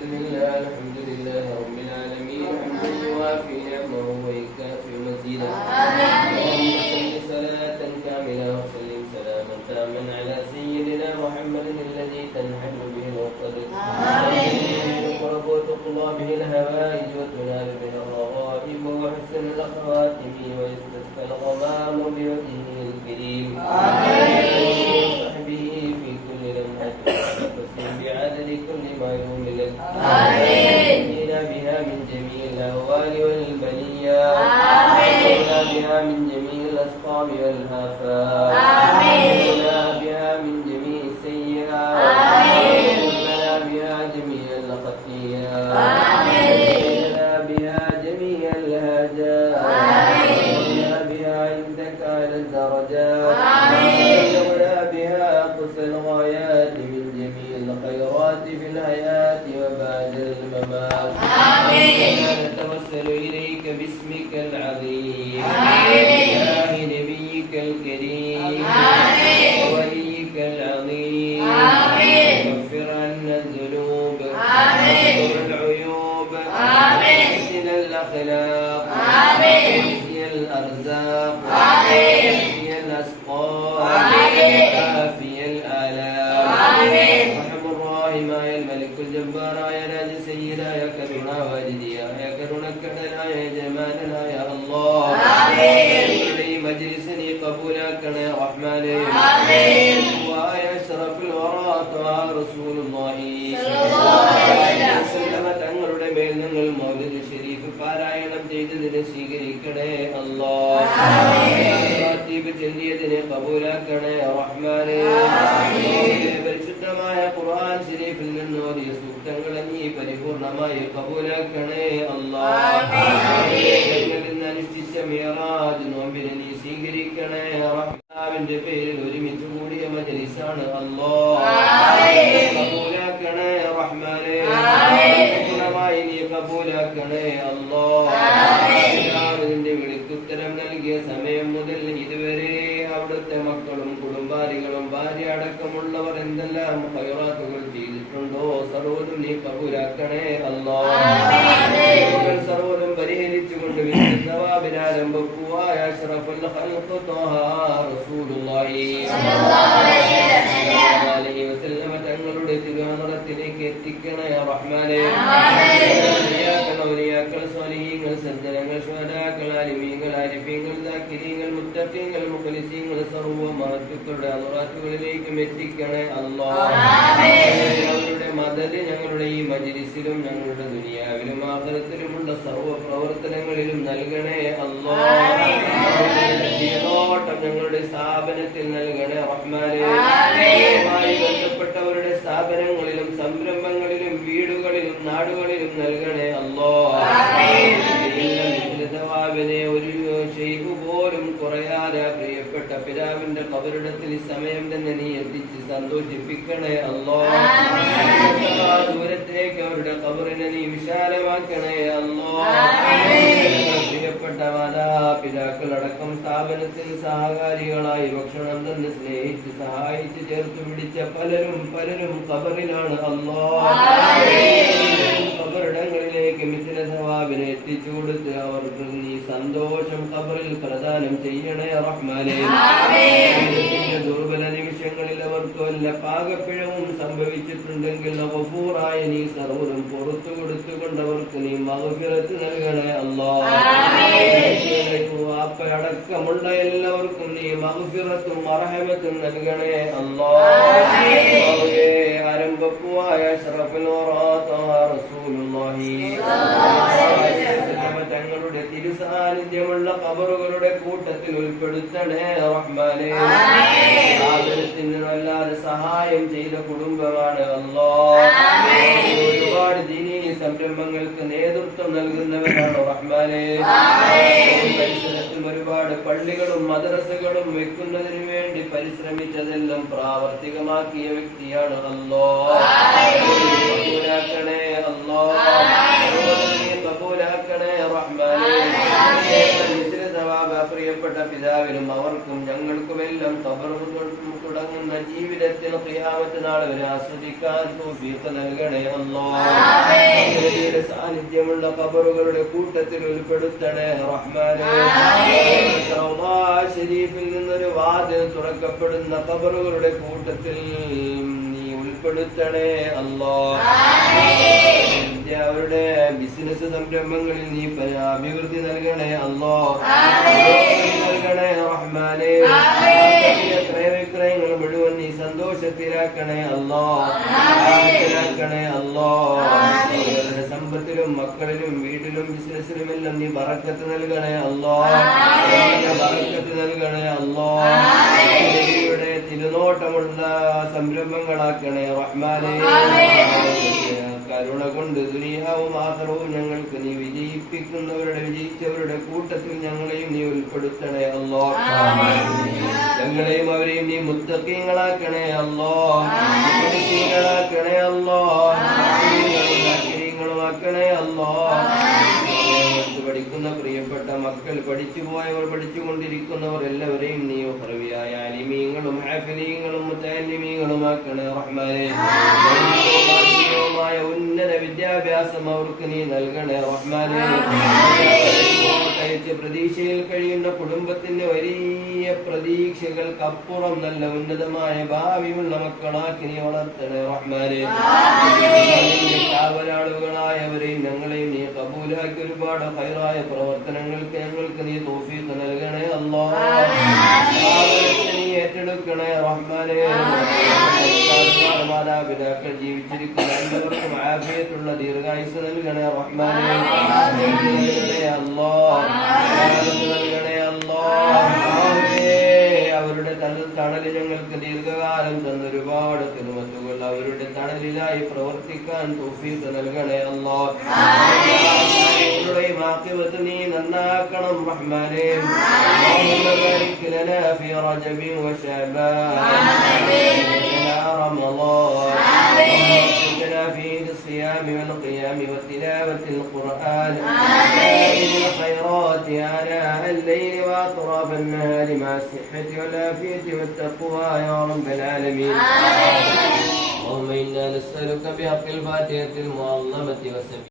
الحمد لله الحمد لله رب العالمين. حمدا يوافي نعمه ويكافئ مزيدا. بعدد كل ما يوم لك. آمين. بها من جميع الأهوال والبليات آمين. بها من جميع الأسقام والآفات آمين. بها من جميع السيئات. آمين. بها جميع الخطيئات آمين. بها جميع الهجات آمين. بها عندك على الدرجات. آمين. بها أقصى الغايات من lời à, കബൂലാക്കണേ റഹ്മാനേ ويا اشرف الورى طه رسول الله വസല്ലമ തങ്ങളുടെ മേൽ നിങ്ങൾ മൗലിദ് ഷരീഫ് പാരായണം ചെയ്തതിനെ സ്വീകരിക്കണേ അല്ലാഹ് ചെല്ലിയതിനെ കബൂലാക്കണേ റഹ്മാനേ പരിശുദ്ധമായ ഖുർആൻ ഷരീഫിൽ നിന്ന് ഓതിയ സൂക്തങ്ങളെ നീ പരിപൂർണമായി കബൂലാക്കണേ അല്ലാഹ് ഞങ്ങളിൽ നിന്ന് അനുഷ്ഠിച്ച മിയറാജ് നോമ്പിനെ നീ സ്വീകരിക്കണേ റഹ്മാവിന്റെ പേരിൽ ഒരുമിച്ച് കൂടിയ മജലിസാണ് അല്ലോ കബൂലാക്കണേ റഹ്മാനേ. പൂർണമായി നീ കബൂലാക്കണേ അല്ലാഹ്. വിളിക്കുത്തരം നൽകിയ സമയം മുതൽ ഇതുവരെ അവിടുത്തെ മക്കളും കുടുംബാദികളും ഭാര്യ അടക്കമുള്ളവർ എന്തെല്ലാം ഹൈറാത്തുകൾ ചെയ്തിട്ടുണ്ടോ സർവതും നീ കബൂലാക്കണേ അല്ലോ സർവതും പരിഹരിച്ചുകൊണ്ട് വിശുദ്ധവാബിനാരംഭപ്പുവായ അഷ്റഫുൽ ഖൽഖ് ത്വഹ റസൂലുള്ളാഹി അലൈഹി വസല്ലമ തങ്ങളുടെ തിരുവനന്തപുരത്തിലേക്ക് എത്തിക്കണേ റഹ്മാനെ ഔലിയാക്കൾ, സ്വാലിഹീങ്ങൾ, സജ്ജനങ്ങൾ, ശുഹദാക്കൾ, അലിമീങ്ങൾ ആരിഫീങ്ങൾ, ദാക്കിരീങ്ങൾ, മുത്തഖീങ്ങൾ, മുഖ്ലിസീങ്ങൾ, സർവ മഹത്തുക്കളുടെ അറുറാത്തുകളിലേക്കും എത്തിക്കണേ അല്ലാഹ് അവരുടെ മദത് ഞങ്ങളുടെ ഈ മജിലിസിലും ഞങ്ങളുടെ ദുനിയാവിലും ആഹ്റത്തിലുമുള്ള സർവ പ്രവർത്തനങ്ങളിലും നൽകണേ അല്ലോട്ടം ഞങ്ങളുടെ സ്ഥാപനത്തിൽ നൽകണേ റഹ്മാനെ. ബന്ധപ്പെട്ടവരുടെ സ്ഥാപനങ്ങളിലും പിതാവിന്റെ കബറിടത്തിൽ ഈ സമയം തന്നെ നീ എത്തിച്ച് സന്തോഷിപ്പിക്കണേ അല്ലോ. ദൂരത്തേക്ക് അവരുടെ കബറിനെ നീ വിശാലമാക്കണേ അല്ലോ. പ്രിയപ്പെട്ട മാതാപിതാക്കൾ അടക്കം സ്ഥാപനത്തിൽ സഹകാരികളായി ഭക്ഷണം തന്നെ സ്നേഹിച്ച് സഹായിച്ച് ചേർത്ത് പിടിച്ച പലരും പലരും കബറിലാണ് അല്ലോ. കബറിടങ്ങളിലേക്ക് മിശ്ര സവാബിനെ എത്തിച്ചു കൊടുത്ത് അവർക്ക് കബറിൽ പ്രദാനം ചെയ്യണേ റഹ്മാനെ. ദുർബല നിമിഷങ്ങളിൽ അവർക്ക് വല്ല പാകപ്പിഴവും സംഭവിച്ചിട്ടുണ്ടെങ്കിൽ നവഫൂറായ നീ സർവതും പുറത്തു കൊടുത്തുകൊണ്ട് അവർക്ക് നീ മകഫിറത്ത് നൽകണേ അല്ലോ. വാപ്പയടക്കമുള്ള എല്ലാവർക്കും നീ മകഫിറത്തും അർഹമത്തും നൽകണേ അല്ലോ. ആരംഭപ്പുവായ റസൂലുള്ളാഹി. തിരുസാന്നിധ്യമുള്ള കബറുകളുടെ കൂട്ടത്തിൽ ഉൾപ്പെടുത്തണേ റഹ്മാനെ. ആദരത്തിന് വല്ലാതെ സഹായം ചെയ്ത കുടുംബമാണ് അല്ലോ ഒരുപാട് ദീനീ സംരംഭങ്ങൾക്ക് നേതൃത്വം നൽകുന്നവരാണ് റഹ്മാനെ. പരിസരത്തും ഒരുപാട് പള്ളികളും മദ്രസകളും വെക്കുന്നതിന് വേണ്ടി പരിശ്രമിച്ചതെല്ലാം പ്രാവർത്തികമാക്കിയ വ്യക്തിയാണ് അല്ലോ ജീവിതത്തിൽ ഖിയാമത്ത് നാൾ വരെ ആസ്വദിക്കാൻ തൗഫീഖ് നൽകണേ അല്ലോ സാന്നിധ്യമുള്ള കബറുകളുടെ കൂട്ടത്തിൽ ഉൾപ്പെടുത്തണേ റഹ്മാനെ. ഷരീഫിൽ നിന്നൊരു വാതിൽ തുറക്കപ്പെടുന്ന കബറുകളുടെ കൂട്ടത്തിൽ നീ ഉൾപ്പെടുത്തണേ അല്ലോ. അവരുടെ ബിസിനസ് സംരംഭങ്ങളിൽ നീ അഭിവൃദ്ധി നൽകണേ അല്ലോ. നൽകണേ റഹ്മാനെ. നീ സന്തോഷത്തിലാക്കണേ അല്ലോ. ആരോഗ്യത്തിലാക്കണേ അല്ലോ. സമ്പത്തിലും മക്കളിലും വീട്ടിലും ബിസിനസ്സിലും എല്ലാം നീ പറക്കത്ത് നൽകണേ അല്ലോ. പറക്കത്ത് നൽകണേ അല്ലോ. യുടെ തിരുനോട്ടമുള്ള സംരംഭങ്ങളാക്കണേ റഹ്മാനെ. കരുണ കൊണ്ട് ദുനിയാവും ആഹ്റവും ഞങ്ങൾക്ക് നീ വിജയിപ്പിക്കുന്നവരുടെ വിജയിച്ചവരുടെ കൂട്ടത്തിൽ ഞങ്ങളെയും നീ ഉൾപ്പെടുത്തണേ അല്ലോ. ഞങ്ങളെയും അവരെയും നീ മുത്തക്കീങ്ങളാക്കണേ അല്ലോ. മുത്തക്കീങ്ങളാക്കണേ അല്ലോ. ആക്കണേ അല്ലോ. പഠിക്കുന്ന പ്രിയപ്പെട്ട മക്കൾ പഠിച്ചു പോയവർ പഠിച്ചുകൊണ്ടിരിക്കുന്നവർ എല്ലാവരെയും നീ പ്രവിയായ അലിമീങ്ങളും ഹാഫിലീങ്ങളും മുത്താലിമീങ്ങളുമാക്കണേ റഹ്മാനെ. മായ ഉന്നത വിദ്യാഭ്യാസം അവർക്ക് നീ നൽകണേ. റഹ്മാനെ കഴിച്ച് പ്രതീക്ഷയിൽ കഴിയുന്ന കുടുംബത്തിന് വലിയ പ്രതീക്ഷകൾക്കപ്പുറം നല്ല ഉന്നതമായ ഭാവിയുള്ള മക്കളാക്കി നീ വളർത്തണേ റഹ്മാനെ. കാവലാളുകളായവരെയും ഞങ്ങളെയും നീ കബൂലാക്കി ഒരുപാട് ഹൈറായ പ്രവർത്തനങ്ങൾക്ക് ഞങ്ങൾക്ക് നീ തോഫീക്ക് നൽകണേ അല്ലോ മാതാപിതാക്കൾ ജീവിച്ചിരിക്കുന്ന എല്ലാവർക്കും ആഫിയത്തുള്ള ദീർഘായുസ് നൽകണേ റഹ്മാനെ. അല്ലോ അവരുടെ തണൽ തണല് ഞങ്ങൾക്ക് ദീർഘകാലം തന്ന ഒരുപാട് തിരുമത്തുകൾ അവരുടെ തണലിലായി പ്രവർത്തിക്കാൻ തൗഫീഖ് നൽകണേ അല്ലോ അവരുടെയും ആഖിബത്ത് നീ നന്നാക്കണം റഹ്മാനെ اللهم بارك لنا في رجب وشعبان إلى رمضان وارزقنا فيه الصيام والقيام وتلاوة القرآن من الخيرات آناء الليل وأطراف النهار مع الصحة والعافية والتقوى يا رب العالمين. اللهم إنا نسألك بحق الفاتحة المعظمة وسبيل